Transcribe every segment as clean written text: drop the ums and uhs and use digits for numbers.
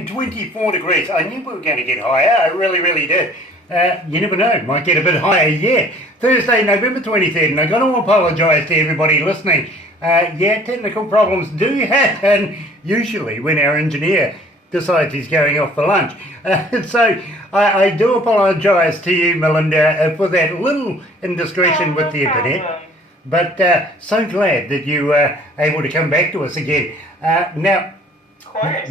24 degrees. I knew we were going to get higher. I really did. You never know. Might get a bit higher, yeah. Thursday, November 23rd, and I've got to apologise to everybody listening. Technical problems do happen, usually when our engineer decides he's going off for lunch. So I do apologise to you, Malyanda, for that little indiscretion with the internet. But so glad that you were able to come back to us again. Now,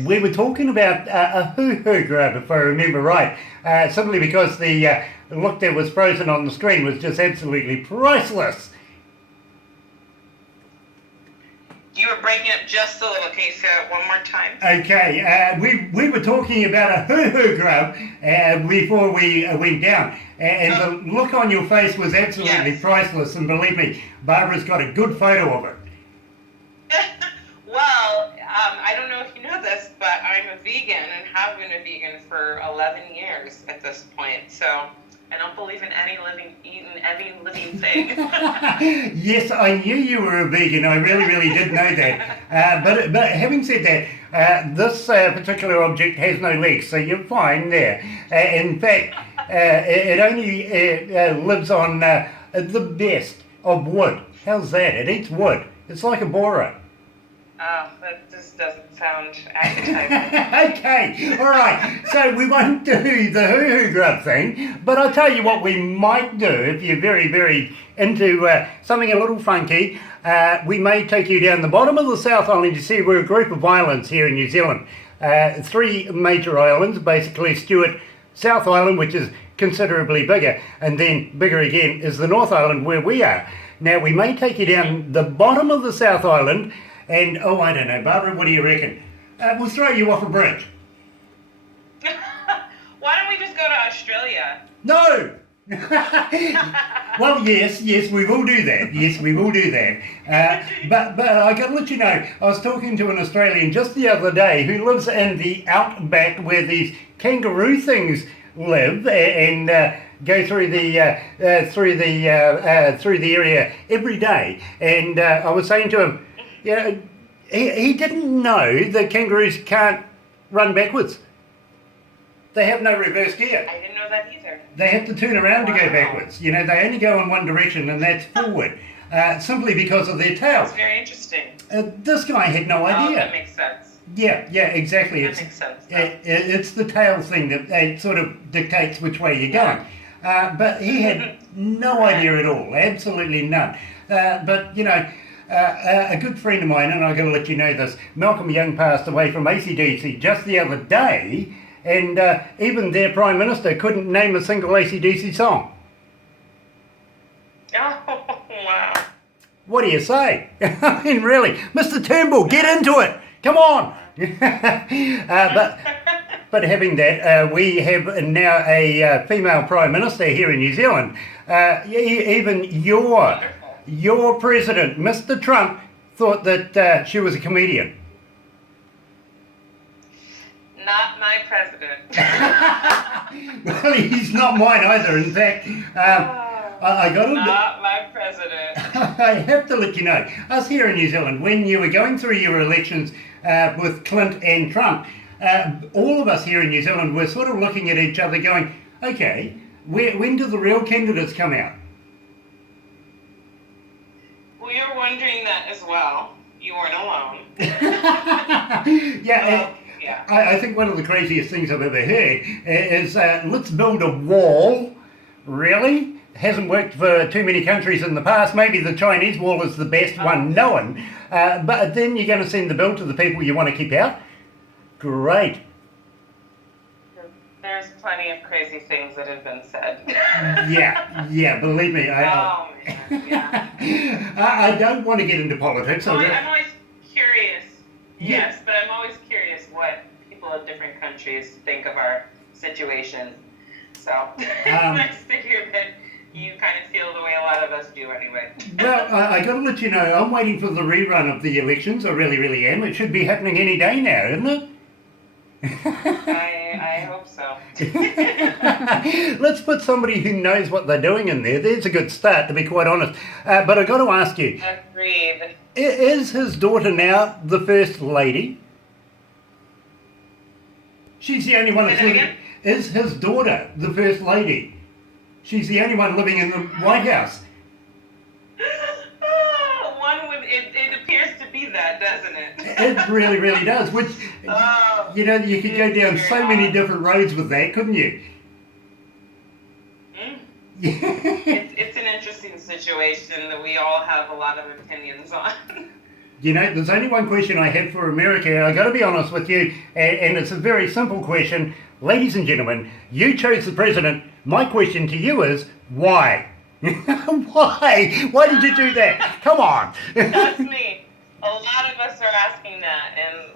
we were talking about a hoo-hoo grub, if I remember right, simply because the look that was frozen on the screen was just absolutely priceless. You were breaking up just a little. Can you say that one more time? Okay, we were talking about a hoo-hoo grub before we went down, and the look on your face was absolutely priceless, and believe me, Barbara's got a good photo of it. Well, I don't know if you know this, but I'm a vegan and have been a vegan for 11 years at this point, so I don't believe in eating any living thing. Yes, I knew you were a vegan. I really did know that. But having said that, this particular object has no legs, so you're fine there. In fact, it only lives on the best of wood. How's that? It eats wood. It's like a borer. Oh, that just doesn't sound appetizing. Okay, all right. So we won't do the hoo-hoo grub thing, but I'll tell you what we might do if you're very into something a little funky. We may take you down the bottom of the South Island. You see, we're a group of islands here in New Zealand. 3 major islands, basically Stewart, South Island, which is considerably bigger, and then bigger again is the North Island where we are. Now, we may take you down the bottom of the South Island. And, I don't know, Barbara, what do you reckon? We'll throw you off a bridge. Why don't we just go to Australia? No! Well, yes, we will do that. Yes, we will do that. But I got to let you know, I was talking to an Australian just the other day who lives in the outback where these kangaroo things live and go through the area every day. And I was saying to him, yeah, he didn't know that kangaroos can't run backwards. They have no reverse gear. I didn't know that either. They have to turn around to go backwards. You know, they only go in one direction, and that's forward, simply because of their tail. That's very interesting. This guy had no idea. Oh, that makes sense. Yeah, exactly. That makes sense. It's the tail thing that sort of dictates which way you're going. But he had no idea at all, absolutely none. But, you know, a good friend of mine, and I've got to let you know this, Malcolm Young passed away from AC/DC just the other day, and even their Prime Minister couldn't name a single AC/DC song. Oh, wow. What do you say? I mean, really, Mr. Turnbull, get into it. Come on. But having that, we have now a female Prime Minister here in New Zealand. Even your president, Mr. Trump, thought that she was a comedian. Not my president. Well, he's not mine either. In fact, not my president. I have to let you know, us here in New Zealand, when you were going through your elections with Clint and Trump, all of us here in New Zealand were sort of looking at each other going, okay, when do the real candidates come out? Well, you're wondering that as well. You weren't alone. Yeah. I think one of the craziest things I've ever heard is let's build a wall. Really? Hasn't worked for too many countries in the past. Maybe the Chinese wall is the best one known. But then you're going to send the bill to the people you want to keep out? Great. There's plenty of crazy things that have been said. Yeah, believe me. Man, yeah. I don't want to get into politics. I'm always curious. Yes, but I'm always curious what people in different countries think of our situation. So it's nice to hear that you kind of feel the way a lot of us do anyway. Well, I got to let you know, I'm waiting for the rerun of the elections. I really am. It should be happening any day now, isn't it? I hope so. Let's put somebody who knows what they're doing in there. There's a good start, to be quite honest. But I've got to ask you. Agreed. Is his daughter now the First Lady? She's the only one that's living. Is his daughter the First Lady? She's the only one living in the White House. It appears to be that, doesn't it? It really, really does. Which, you know, you could go down so many different roads with that, couldn't you? It's an interesting situation that we all have a lot of opinions on. You know, there's only one question I have for America. I got to be honest with you, and it's a very simple question. Ladies and gentlemen, you chose the president. My question to you is, why? Why? Why did you do that? Come on. That's me. A lot of us are asking that, and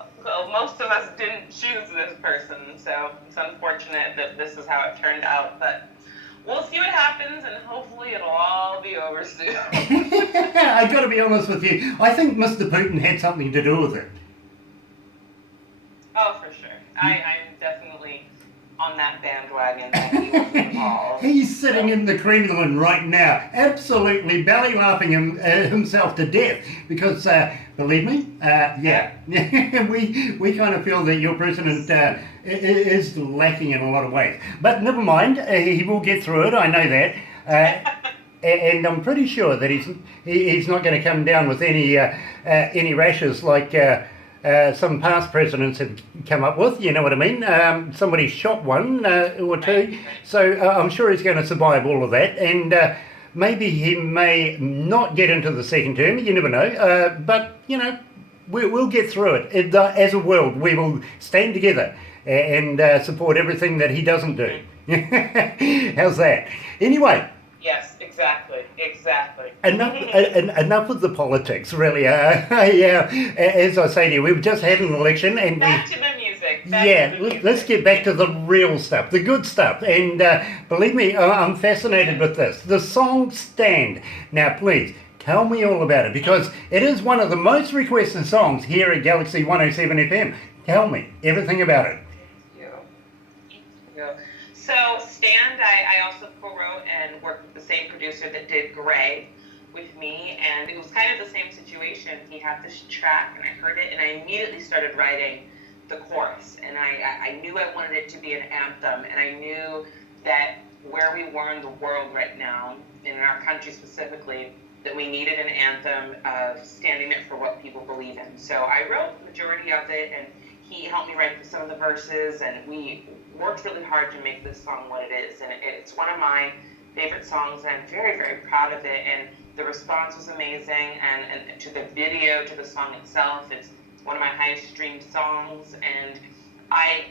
most of us didn't choose this person, so it's unfortunate that this is how it turned out, but we'll see what happens, and hopefully it'll all be over soon. I got to be honest with you. I think Mr. Putin had something to do with it. Oh, for sure. I'm definitely on that bandwagon that he was involved. He's sitting in the Kremlin right now, absolutely belly laughing himself to death because, believe me, we kind of feel that your president is lacking in a lot of ways. But never mind, he will get through it. I know that. And I'm pretty sure that he's not going to come down with any rashes like some past presidents have come up with, you know what I mean? Somebody shot one or two, so I'm sure he's going to survive all of that, and maybe he may not get into the second term, you never know, but, you know, we'll get through it. As a world, we will stand together and support everything that he doesn't do. How's that? Anyway. Yes, exactly. Enough of the politics, really. As I say to you, we've just had an election, and back to the music. Let's get back to the real stuff, the good stuff. And believe me, I'm fascinated with this. The song "Stand." Now, please tell me all about it, because it is one of the most requested songs here at Galaxy 107 FM. Tell me everything about it. Thank you. So, "Stand," I also co-wrote and worked with the same producer that did "Gray" with me, and it was kind of the same situation. He had this track, and I heard it, and I immediately started writing the chorus, and I knew I wanted it to be an anthem, and I knew that where we were in the world right now, in our country specifically, that we needed an anthem of standing up for what people believe in. So I wrote the majority of it, and he helped me write some of the verses, and we worked really hard to make this song what it is, and it's one of my favorite songs, and I'm very, very proud of it, and the response was amazing, and to the video, to the song itself, it's one of my highest streamed songs, and I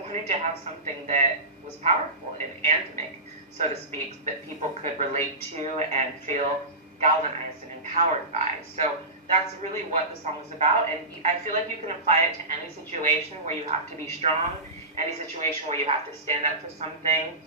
wanted to have something that was powerful and anthemic, so to speak, that people could relate to and feel galvanized and empowered by. So that's really what the song is about, and I feel like you can apply it to any situation where you have to be strong, any situation where you have to stand up for something,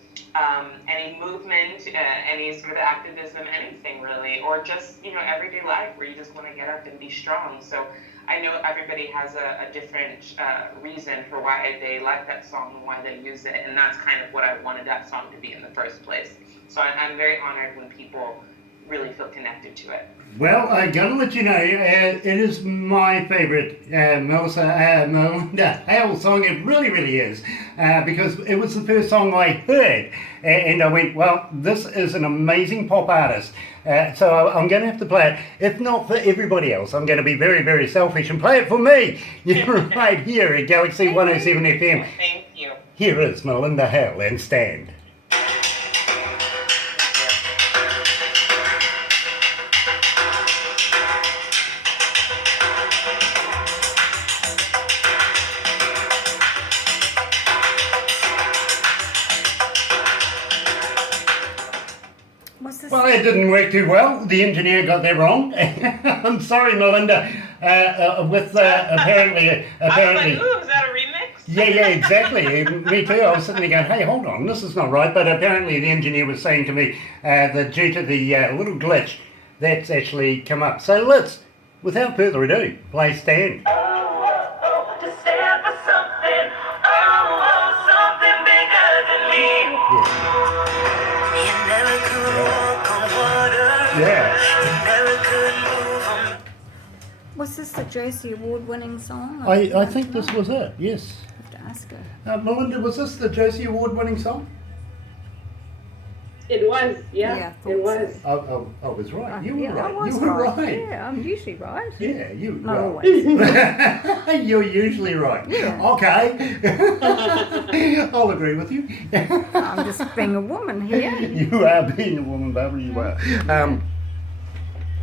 any movement, any sort of activism, anything really, or just, you know, everyday life where you just want to get up and be strong. So I know everybody has a different reason for why they like that song and why they use it, and that's kind of what I wanted that song to be in the first place. So I'm very honored when people really feel connected to it. Well, I gotta let you know, it is my favorite Malyanda Hale song. It really, really is, because it was the first song I heard, and I went, well, this is an amazing pop artist. So I'm going to have to play it. If not for everybody else, I'm going to be very, very selfish and play it for me. You're right here at Galaxy 107 FM. Thank you. Here is Malyanda Hale and "Stand." Well, that didn't work too well. The engineer got that wrong. I'm sorry, Malyanda. Apparently. I was like, ooh, is that a remix? Yeah, exactly. Me too. I was sitting there going, hey, hold on, this is not right. But apparently the engineer was saying to me that due to the little glitch, that's actually come up. So let's, without further ado, play "Stand." To stand for something, something bigger than me. You never could walk on water. Yeah. You never could move on. Was this the Josie Award-winning song? I think this was it, yes. I have to ask her. Malyanda, was this the Josie Award-winning song? It was, Yeah, I it thought was. so. I was right. You Yeah, were I right. was You were right. Yeah, I'm usually right. Yeah, you Not well, always. You're usually right. Yeah. Okay. I'll agree with you. I'm just being a woman here. You are being a woman, Barbara. You are.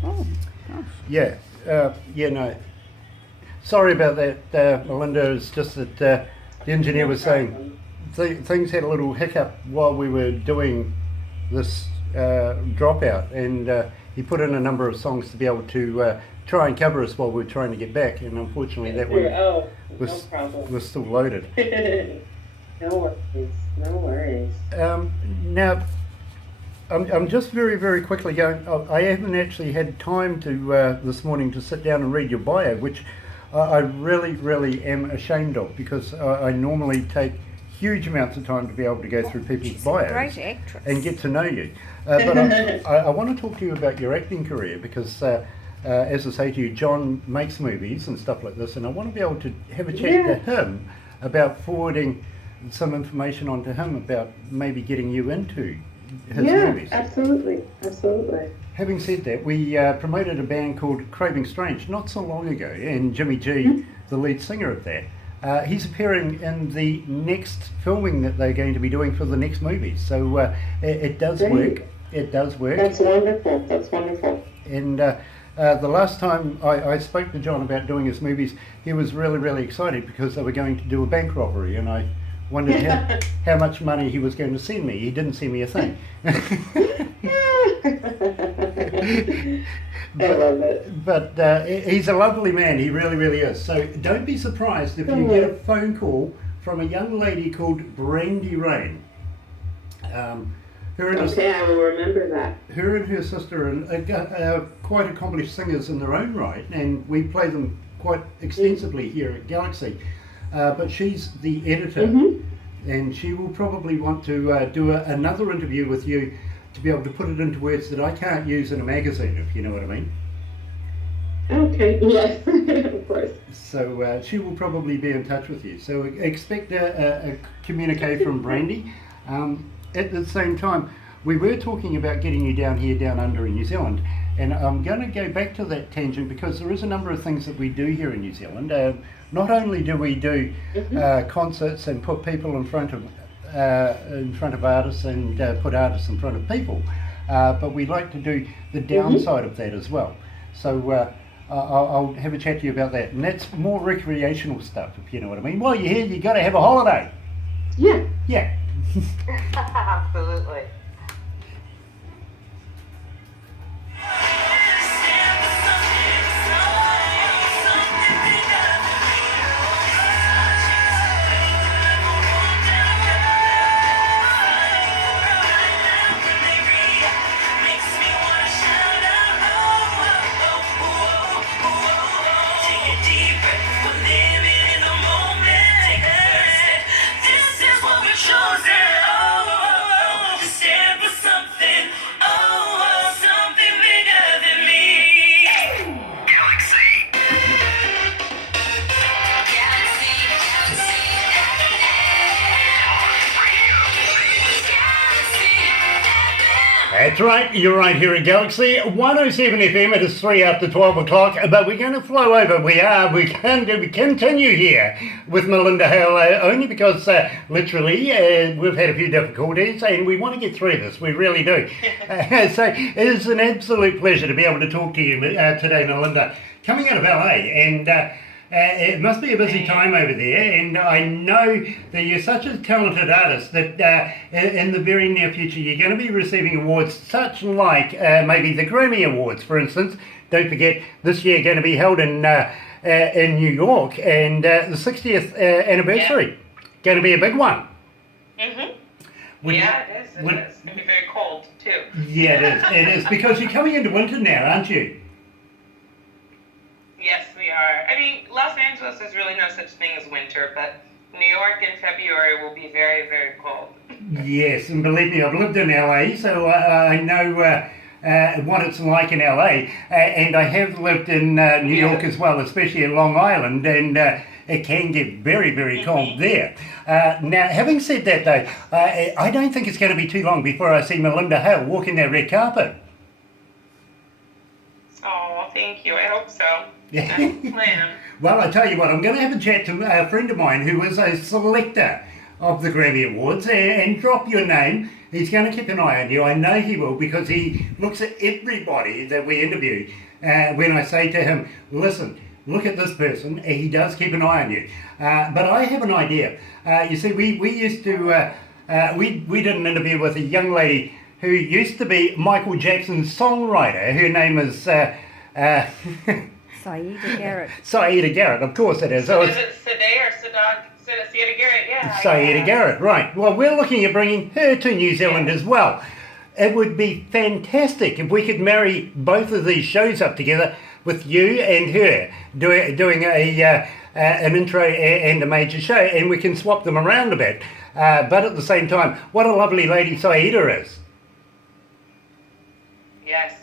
Oh, gosh. Yeah. No. Sorry about that, Malyanda. It's just that the engineer was saying things had a little hiccup while we were doing this dropout, and he put in a number of songs to be able to try and cover us while we were trying to get back, and unfortunately that one was still loaded. No worries. Now, I'm just very, very quickly going. I haven't actually had time to this morning to sit down and read your bio, which I really, really am ashamed of, because I normally take huge amounts of time to be able to go through people's She's bios a great actress. and get to know you. But I want to talk to you about your acting career, because as I say to you, John makes movies and stuff like this, and I want to be able to have a chat to him about forwarding some information on to him about maybe getting you into his movies. Absolutely. Having said that, we promoted a band called Craving Strange not so long ago, and Jimmy G, the lead singer of that, he's appearing in the next filming that they're going to be doing for the next movie. So it does work. It does work. That's wonderful. And the last time I spoke to John about doing his movies, he was really, really excited because they were going to do a bank robbery, and I wondered how much money he was going to send me. He didn't send me a thing. I love it. But he's a lovely man, he really, really is. So don't be surprised if you get a phone call from a young lady called Brandy Rain. I will remember that. Her and her sister are quite accomplished singers in their own right, and we play them quite extensively here at Galaxy. But she's the editor, and she will probably want to do another interview with you to be able to put it into words that I can't use in a magazine, if you know what I mean. Okay, yes, of course. So she will probably be in touch with you. So expect a communique from Brandy. At the same time, we were talking about getting you down here, down under in New Zealand, and I'm going to go back to that tangent because there is a number of things that we do here in New Zealand. Not only do we do concerts and put people in front of artists and put artists in front of people, but we like to do the downside of that as well. So I'll have a chat to you about that, and that's more recreational stuff, if you know what I mean. While you're here, you got to have a holiday. Yeah. Absolutely. That's right, you're right here at Galaxy 107 FM. It is 3 after 12 o'clock, but we're going to flow over. We continue here with Malyanda Hale, only because literally we've had a few difficulties and we want to get through this. We really do. So it is an absolute pleasure to be able to talk to you today, Malyanda. Coming out of LA, and it must be a busy time over there, and I know that you're such a talented artist that in the very near future you're going to be receiving awards such like maybe the Grammy Awards, for instance. Don't forget, this year going to be held in New York, and the 60th anniversary, going to be a big one. It is. It's going to be very cold, too. Yeah, it is, because you're coming into winter now, aren't you? Yes, we are. I mean, Los Angeles is really no such thing as winter, but New York in February will be very, very cold. Yes, and believe me, I've lived in LA, so I know what it's like in LA, and I have lived in New York as well, especially in Long Island, and it can get very, very cold there. Now, having said that, though, I don't think it's going to be too long before I see Malyanda Hale walking that red carpet. Oh, thank you. I hope so. That's the plan. Well, I tell you what, I'm going to have a chat to a friend of mine who is a selector of the Grammy Awards and drop your name. He's going to keep an eye on you. I know he will, because he looks at everybody that we interview. When I say to him, listen, look at this person, he does keep an eye on you. But I have an idea. You see, we used to, we did an interview with a young lady who used to be Michael Jackson's songwriter. Her name is Saida Garrett. Saida Garrett, of course it is. So is it Sadeh or Sadat? Saida Garrett, yeah. Saida Garrett, right. Well, we're looking at bringing her to New Zealand as well. It would be fantastic if we could marry both of these shows up together with you and her doing an intro and a major show, and we can swap them around a bit. But at the same time, what a lovely lady Saida is. Yes.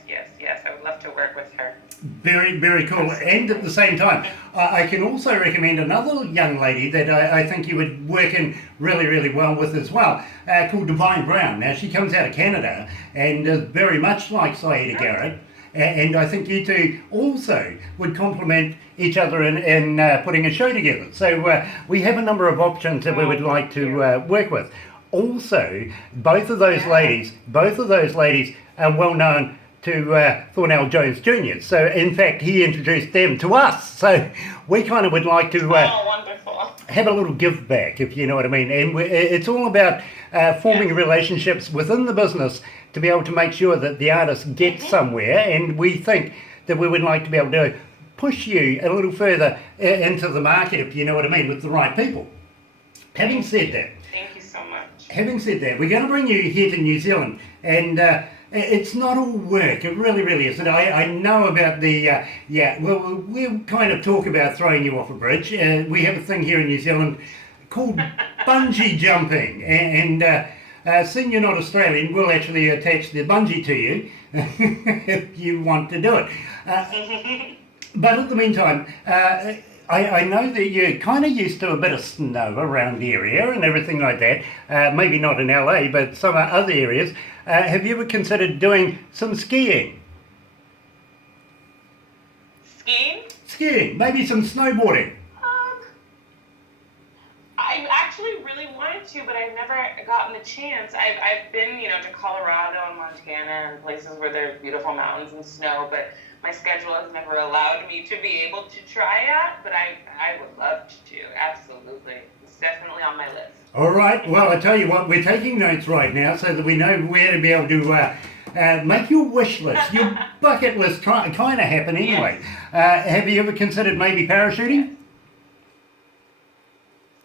I would love to work with her. Very, very cool. And at the same time, I can also recommend another young lady that I think you would work in really, really well with as well, called Divine Brown. Now, she comes out of Canada and is very much like Saida Garrett. And I think you two also would complement each other in putting a show together. So we have a number of options that we would like to work with. Also, both of those ladies are well known to Thornell Jones Jr. So in fact, he introduced them to us. So we kind of would like to wonderful. Have a little give back, if you know what I mean. And it's all about forming relationships within the business to be able to make sure that the artist gets somewhere. And we think that we would like to be able to push you a little further into the market, if you know what I mean, with the right people. Having said that, thank you so much. Having said that, we're going to bring you here to New Zealand, and it's not all work. It really, really isn't. I know about the, we'll kind of talk about throwing you off a bridge. We have a thing here in New Zealand called bungee jumping, and seeing you're not Australian, we'll actually attach the bungee to you if you want to do it. But in the meantime, I know that you're kind of used to a bit of snow around the area and everything like that. Maybe not in LA, but some other areas. Have you ever considered doing some skiing? Skiing? Skiing, maybe some snowboarding. I actually really wanted to, but I've never gotten the chance. I've been, to Colorado and Montana and places where there's beautiful mountains and snow, but my schedule has never allowed me to be able to try it, but I would love to, absolutely. It's definitely on my list. All right, well, I tell you what, we're taking notes right now so that we know where to be able to make your wish list, your bucket list kind of happen anyway. Yes. Have you ever considered maybe parachuting?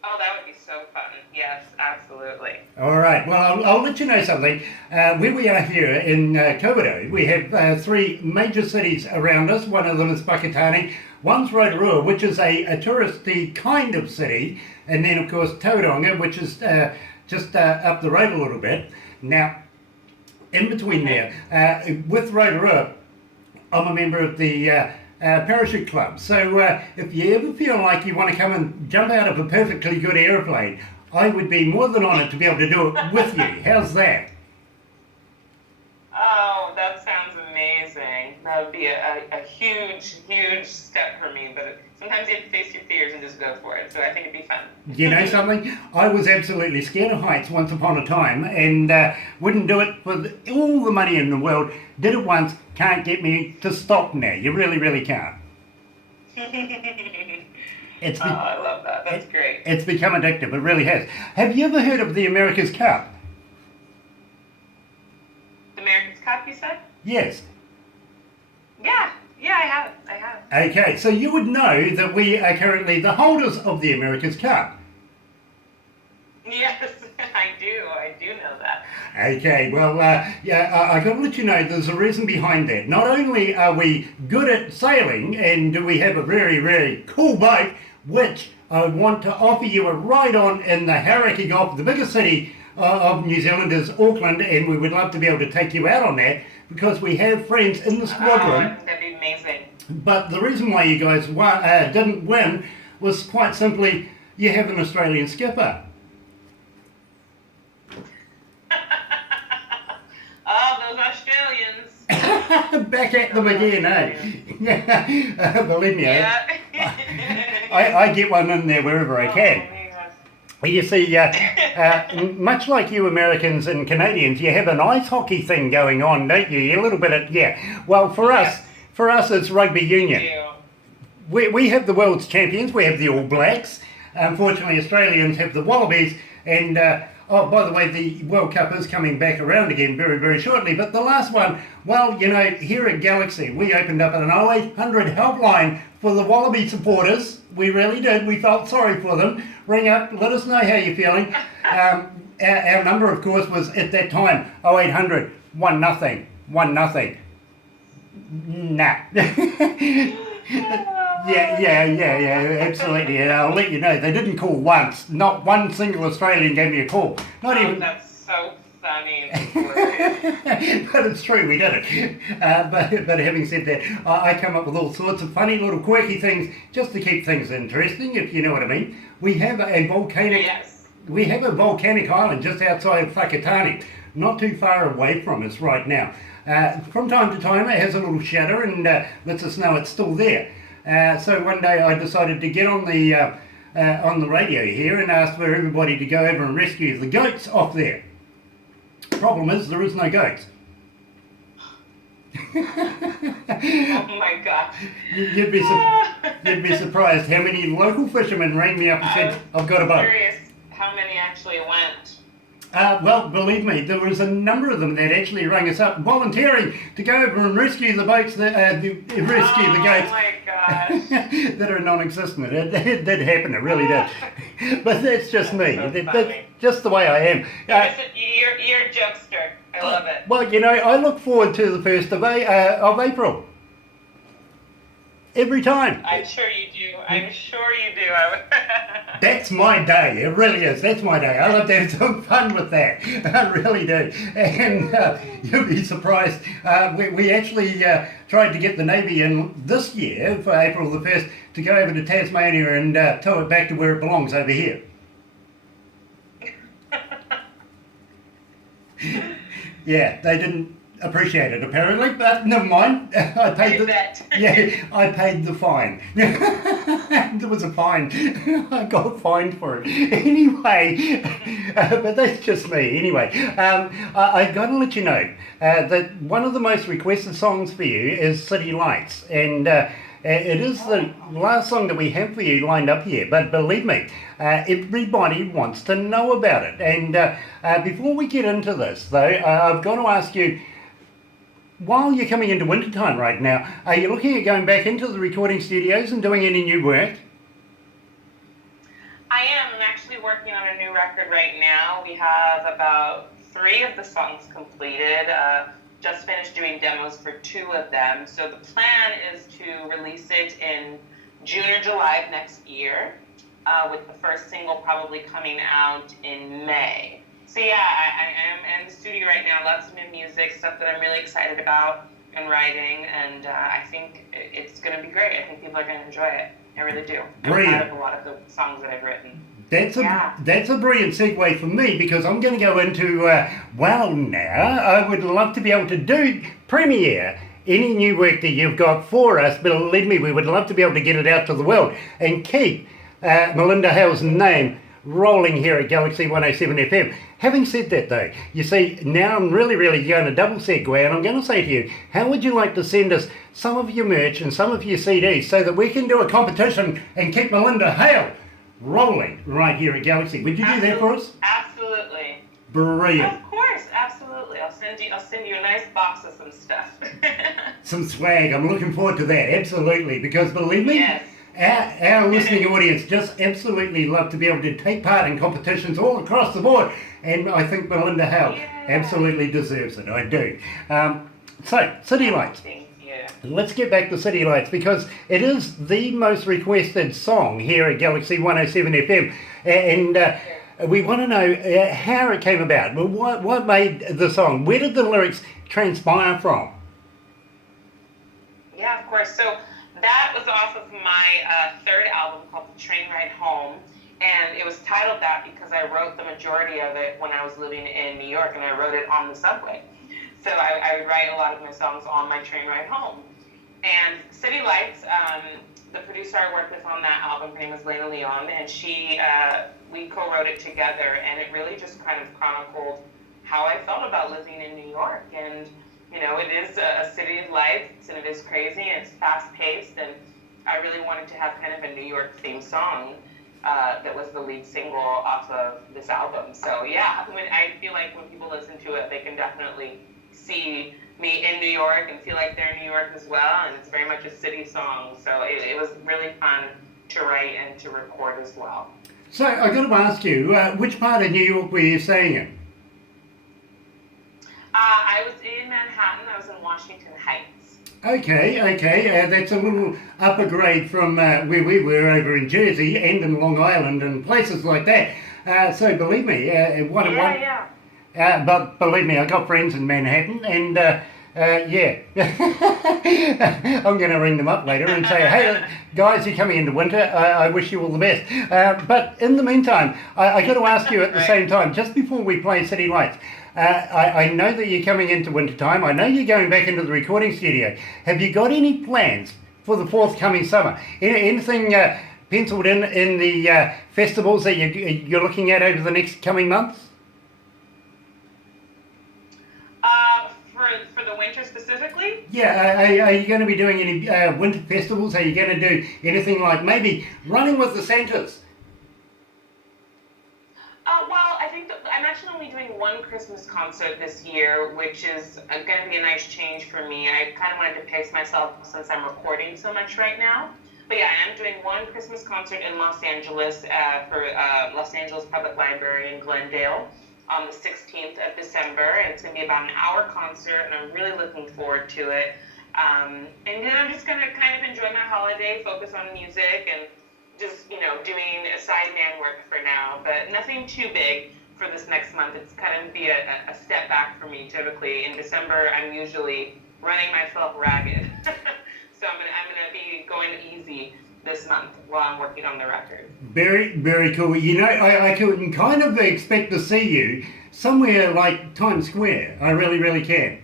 Oh, that would be so fun. Yes, absolutely. All right. Well, I'll let you know something. Where we are here in Kawerau, we have three major cities around us. One of them is Whakatane. One's Rotorua, which is a touristy kind of city. And then, of course, Tauranga, which is just up the road a little bit. Now, in between there, with Rotorua, I'm a member of the parachute club. So if you ever feel like you want to come and jump out of a perfectly good aeroplane, I would be more than honoured to be able to do it with you. How's that? Oh, that sounds amazing. That would be a huge, huge step for me, but sometimes you have to face your fears and just go for it, so I think it'd be fun. You know something? I was absolutely scared of heights once upon a time and wouldn't do it for all the money in the world. Did it once, can't get me to stop now. You really, really can't. I love that. That's great. It's become addictive. It really has. Have you ever heard of the America's Cup? The America's Cup, you said? Yes. Yeah, I have. Okay, so you would know that we are currently the holders of the America's Cup. Yes, I do know that. Okay, well, I got to let you know there's a reason behind that. Not only are we good at sailing and do we have a very, very cool boat, which I want to offer you a ride on in the Hauraki Gulf, the biggest city of New Zealand is Auckland, and we would love to be able to take you out on that because we have friends in the squadron. Oh, that'd be amazing. But the reason why you guys didn't win was quite simply, you have an Australian skipper. Oh, those Australians. Back at them again, eh? Believe me, Yeah. I get one in there wherever I can. Oh, man. You see, much like you Americans and Canadians, you have an ice hockey thing going on, don't you? A little bit of, yeah. Well, for us, it's rugby union. Yeah. We have the world's champions. We have the All Blacks. Unfortunately, Australians have the Wallabies. And, oh, by the way, the World Cup is coming back around again very, very shortly. But the last one, well, you know, here at Galaxy, we opened up an 0800 helpline for the Wallaby supporters. We really did. We felt sorry for them. Ring up, let us know how you're feeling. Our number, of course, was at that time 0800 1-0. Nah. Yeah, absolutely. And I'll let you know, they didn't call once. Not one single Australian gave me a call. Not even. That's so funny. But it's true, we did it. But having said that, I come up with all sorts of funny little quirky things just to keep things interesting, if you know what I mean. We have a volcanic island just outside of Whakatane, not too far away from us right now. From time to time it has a little shudder and lets us know it's still there. So one day I decided to get on the radio here and asked for everybody to go over and rescue the goats off there. Problem is, there is no goats. Oh my gosh. You'd be surprised how many local fishermen rang me up and said, I've got a boat. I'm curious how many actually went. Well, believe me, there was a number of them that actually rang us up volunteering to go over and rescue the boats, the goats. Oh my gosh. that are non-existent. It did happen, it really did. But that's just me. So That's just the way I am. You're a jokester. I love it. Well, you know, I look forward to the 1st of April. Every time. I'm sure you do. That's my day. It really is. That's my day. I love to have some fun with that. I really do. And you'll be surprised. We actually tried to get the Navy in this year for April the 1st to go over to Tasmania and tow it back to where it belongs over here. Yeah, they didn't appreciate it apparently, but never mind. I paid the fine. There was a fine. I got fined for it. Anyway, but that's just me. Anyway, I got to let you know that one of the most requested songs for you is City Lights, and it is the last song that we have for you lined up here, but believe me, everybody wants to know about it. And before we get into this, though, I've got to ask you, while you're coming into wintertime right now, are you looking at going back into the recording studios and doing any new work? I am. I'm actually working on a new record right now. We have about 3 of the songs completed. Just finished doing demos for 2 of them. So the plan is to release it in June or July of next year, with the first single probably coming out in May. So yeah, I am in the studio right now, lots of new music, stuff that I'm really excited about and writing, and I think it's going to be great. I think people are going to enjoy it. I really do. Brilliant. I'm proud of a lot of the songs that I've written. That's a brilliant segue for me, because I'm going to go into, well now, I would love to be able to premiere any new work that you've got for us. Believe me, we would love to be able to get it out to the world and keep Malyanda Hale's name rolling here at Galaxy107fm. Having said that though, you see, now I'm really going to double segue, and I'm going to say to you, how would you like to send us some of your merch and some of your CDs so that we can do a competition and keep Malyanda Hale rolling right here at Galaxy? Would you do that for us? Absolutely. Brilliant. Of course, absolutely. I'll send you a nice box of some stuff. Some swag. I'm looking forward to that, absolutely, because believe me, yes. Our listening audience just absolutely love to be able to take part in competitions all across the board, and I think Malyanda Hale absolutely deserves it. I do. So, City Lights. Thank you. Let's get back to City Lights, because it is the most requested song here at Galaxy 107 FM, and we want to know how it came about. Well, what made the song? Where did the lyrics transpire from? Yeah, of course. So that was off of my third album called The Train Ride Home. And it was titled that because I wrote the majority of it when I was living in New York, and I wrote it on the subway. So I would write a lot of my songs on my train ride home. And City Lights, the producer I worked with on that album, her name is Lena Leon, and we co-wrote it together, and it really just kind of chronicled how I felt about living in New York. And, you know, it is a city of lights, and it is crazy, and it's fast-paced, and I really wanted to have kind of a New York theme song that was the lead single off of this album. So yeah, I feel like when people listen to it, they can definitely see me in New York and feel like they're in New York as well, and it's very much a city song. So it was really fun to write and to record as well. So I got to ask you, which part of New York were you staying in? I was in Manhattan. I was in Washington Heights. Okay, that's a little upper grade from where we were over in Jersey and in Long Island and places like that. So believe me, but believe me, I got friends in Manhattan, and yeah, I'm going to ring them up later and say, hey guys, you're coming into winter. I wish you all the best. But in the meantime, I got to ask you at the same time, just before we play City Lights. I know that you're coming into wintertime. I know you're going back into the recording studio. Have you got any plans for the forthcoming summer? Anything penciled in the festivals that you're looking at over the next coming months? For the winter specifically? Yeah, are you going to be doing any winter festivals? Are you going to do anything like maybe Running with the Santas? Well, I think that I'm actually only doing one Christmas concert this year, which is going to be a nice change for me. I kind of wanted to pace myself since I'm recording so much right now. But yeah, I am doing one Christmas concert in Los Angeles for Los Angeles Public Library in Glendale on the 16th of December. And it's going to be about an hour concert, and I'm really looking forward to it. And then I'm just going to kind of enjoy my holiday, focus on music, and just, you know, doing sideman work for now, but nothing too big for this next month. It's kind of be a step back for me. Typically in December, I'm usually running myself ragged. So I'm gonna be going easy this month while I'm working on the record. Very, very cool. You know, I can kind of expect to see you somewhere like Times Square. I really, really can.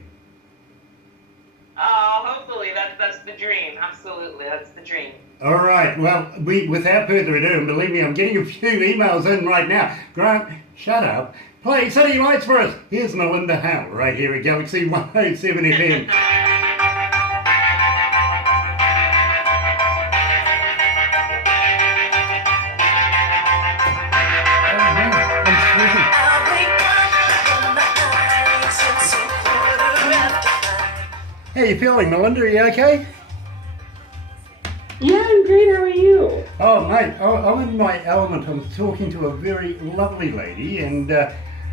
Hopefully that's the dream. Absolutely, that's the dream. All right, well, without further ado, and believe me, I'm getting a few emails in right now. Grant, shut up. Play City Lights for us. Here's Malyanda Hale right here at Galaxy107fm. How you feeling, Malyanda? Are you okay? Yeah, I'm great. How are you? Oh, mate, I'm in my element. I'm talking to a very lovely lady and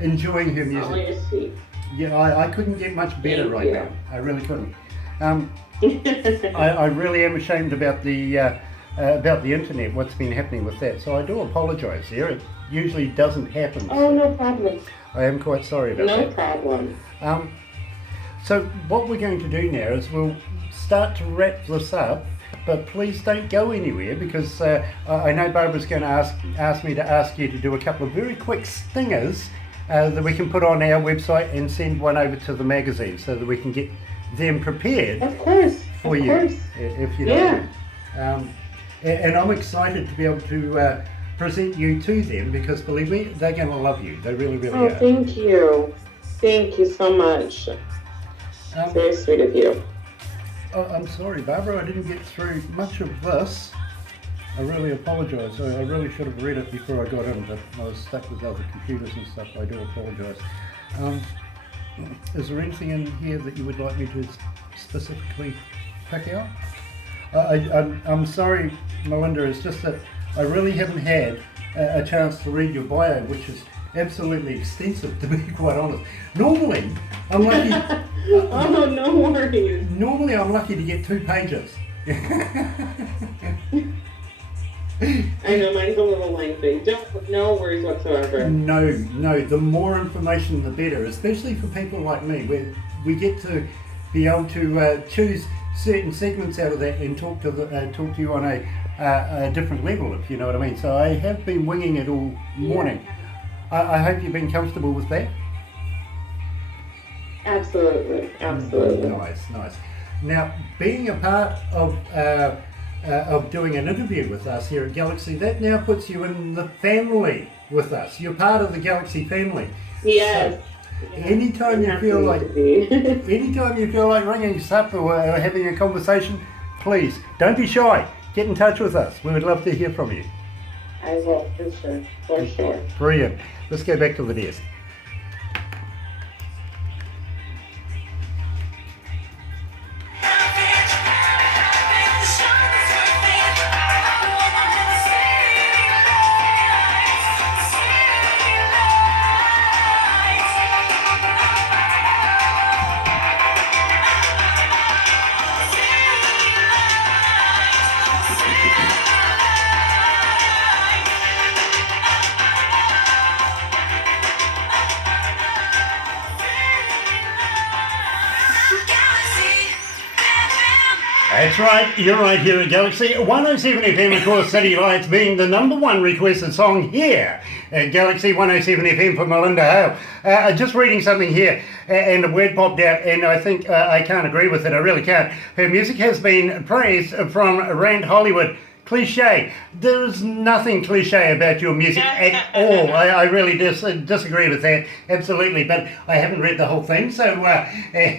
enjoying her music. Oh, you're sweet. Yeah, I couldn't get much better Thank right you. now. I really couldn't. I really am ashamed about the internet, what's been happening with that. So I do apologise there. It usually doesn't happen. Oh, no problem. I am quite sorry about that. No problem. So what we're going to do now is we'll start to wrap this up, but please don't go anywhere because I know Barbara's going to ask me to ask you to do a couple of very quick stingers that we can put on our website and send one over to the magazine so that we can get them prepared Of course. for of you, course. if you don't. And I'm excited to be able to present you to them because believe me, they're going to love you. They really, really are. Thank you. Thank you so much. Very sweet of you. I'm sorry, Barbara, I didn't get through much of this. I really apologise. I really should have read it before I got in, but I was stuck with other computers and stuff. I do apologise. Is there anything in here that you would like me to specifically pick out? I'm sorry, Malyanda, it's just that I really haven't had a chance to read your bio, which is absolutely extensive, to be quite honest. Normally, I'm lucky... Oh, no worries. Normally, I'm lucky to get 2 pages. I know, mine's a little lengthy. No worries whatsoever. No, the more information the better, especially for people like me, where we get to be able to choose certain segments out of that and talk to you on a different level, if you know what I mean. So I have been winging it all morning. I hope you've been comfortable with that. Absolutely. Nice. Now, being a part of doing an interview with us here at Galaxy, that now puts you in the family with us. You're part of the Galaxy family. Yes. So, anytime you feel like ringing us up or having a conversation, please don't be shy. Get in touch with us. We would love to hear from you. I will, for sure. Brilliant. Let's go back to the desk. That's right, you're right here at Galaxy 107 FM, of course, City Lights being the #1 requested song here at Galaxy 107 FM for Malyanda Hale. Just reading something here, and a word popped out, and I think I can't agree with it, I really can't. Her music has been praised from around Hollywood. Cliche. There's nothing cliche about your music at all. I really disagree with that, absolutely. But I haven't read the whole thing, so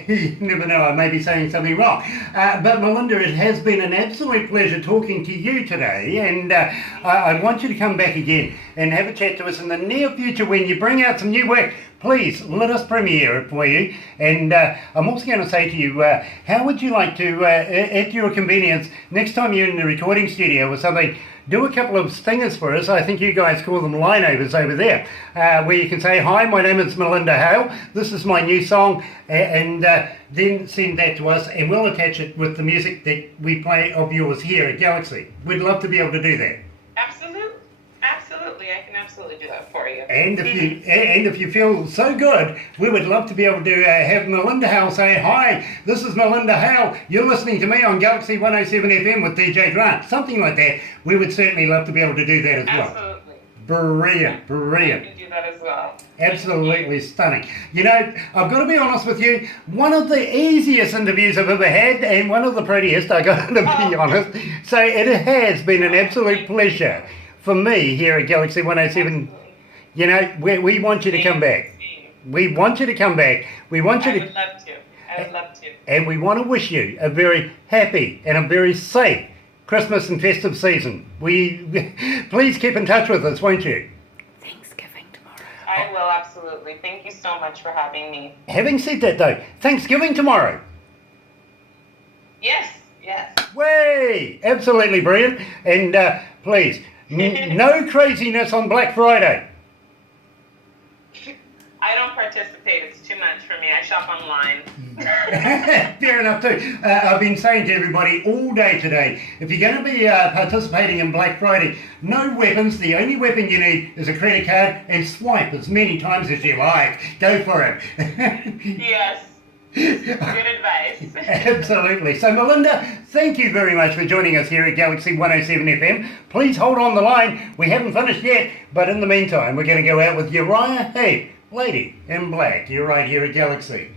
you never know, I may be saying something wrong. But Malyanda, it has been an absolute pleasure talking to you today, and I want you to come back again and have a chat to us in the near future when you bring out some new work. Please let us premiere it for you. And I'm also going to say to you, how would you like to, at your convenience, next time you're in the recording studio or something, do a couple of stingers for us. I think you guys call them lineovers over there, where you can say, hi, my name is Malyanda Hale, this is my new song, and then send that to us, and we'll attach it with the music that we play of yours here at Galaxy. We'd love to be able to do that. Absolutely, I can absolutely do that for you. And if you feel so good, we would love to be able to have Malyanda Hale say, hi, this is Malyanda Hale, you're listening to me on Galaxy 107 FM with DJ Grant, something like that. We would certainly love to be able to do that as well. Absolutely. Brilliant. I can do that as well. Absolutely stunning. You know, I've got to be honest with you, one of the easiest interviews I've ever had, and one of the prettiest, I got to be honest. So it has been an absolute pleasure for me here at Galaxy 107. You know, we want you to come back. We want you to come back. We want you to. I would love to. And we want to wish you a very happy and a very safe Christmas and festive season. Please keep in touch with us, won't you? Thanksgiving tomorrow. I will, absolutely. Thank you so much for having me. Having said that though, Thanksgiving tomorrow. Yes. Way! Absolutely brilliant. And please, no craziness on Black Friday. I don't participate. It's too much for me. I shop online. Fair enough too. I've been saying to everybody all day today, if you're going to be participating in Black Friday, no weapons. The only weapon you need is a credit card, and swipe as many times as you like. Go for it. Yes. Good advice. Absolutely. So Malyanda, thank you very much for joining us here at Galaxy 107 FM. Please hold on the line. We haven't finished yet, but in the meantime, we're going to go out with Uriah Heep, Lady in Black. You're right here at Galaxy.